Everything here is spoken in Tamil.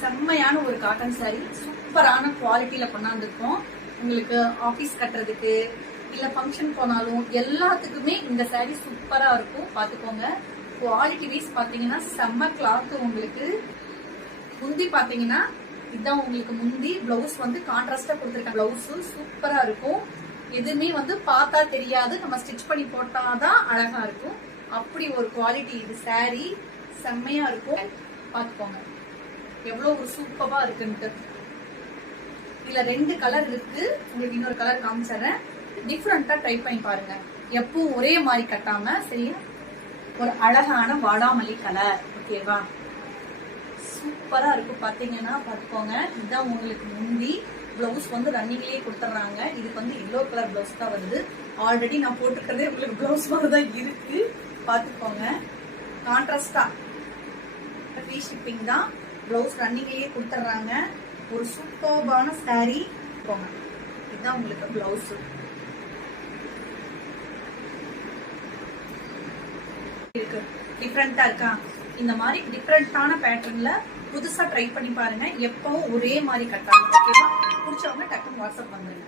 செம்மையான ஒரு காட்டன் சாரி, சூப்பரான குவாலிட்டியில கொண்டாந்துருக்கோம். உங்களுக்கு ஆபீஸ் கட்டுறதுக்கு இல்ல ஃபங்க்ஷன் போனாலும் எல்லாத்துக்குமே இந்த சாரி சூப்பரா இருக்கும். பாத்துக்கோங்க. குவாலிட்டி வைஸ் பாத்தீங்கன்னா செம்ம கிளாத். உங்களுக்கு முந்தி பாத்தீங்கன்னா இதுதான் உங்களுக்கு முந்தி. பிளவுஸ் வந்து கான்ட்ராஸ்டா கொடுத்துருக்க பிளவுஸ் சூப்பரா இருக்கும். எதுவுமே வந்து பார்த்தா தெரியாது, நம்ம ஸ்டிச் பண்ணி போட்டாதான் அழகா இருக்கும். அப்படி ஒரு குவாலிட்டி இது. சாரி செம்மையா இருக்கும். பாத்துக்கோங்க எவ்வளவு ஒரு சூப்பரா இருக்குன்ட்டு. இதுல 2 கலர் இருக்கு. உங்களுக்கு இன்னொரு கலர் காமிச்சறேன். டிஃப்ரெண்டா ட்ரை பண்ணி பாருங்க. எப்பவும் ஒரே மாதிரி கட்டாம சரியா ஒரு அழகான வாடாமல்லி கலர். ஓகேவா, சூப்பரா இருக்கும். பாத்தீங்கன்னா பாத்துக்கோங்க. இதுதான் உங்களுக்கு முந்தி. பிளவுஸ் வந்து ரன்னிங்லயே கொடுத்துட்றாங்க. இதுக்கு வந்து எல்லோ கலர் பிளவுஸ் தான் வருது. ஆல்ரெடி நான் போட்டுக்கிறதே உங்களுக்கு பிளவுஸ் மாதிரி தான் இருக்கு. பாத்துக்கோங்க. கான்ட்ராஸ்டா ஃப்ரீ ஷிப்பிங் தான். பிளவுஸ் ரன்னிங்லயே கொடுத்துட்றாங்க. ஒரு சூப்பர்பான சாரி. போங்க, இதுதான் உங்களுக்கு பிளவுஸ். இருக்கு டிஃப்ரெண்டா இருக்கா? இந்த மாதிரி டிஃப்ரெண்டான பேட்டர்ன்ல புதுசா ட்ரை பண்ணி பாருங்க. எப்பவும் ஒரே மாதிரி கட்டாங்க. ஓகேவா? பிடிச்சவங்க டக்குன்னு வாட்ஸ்அப் பண்ணுங்க.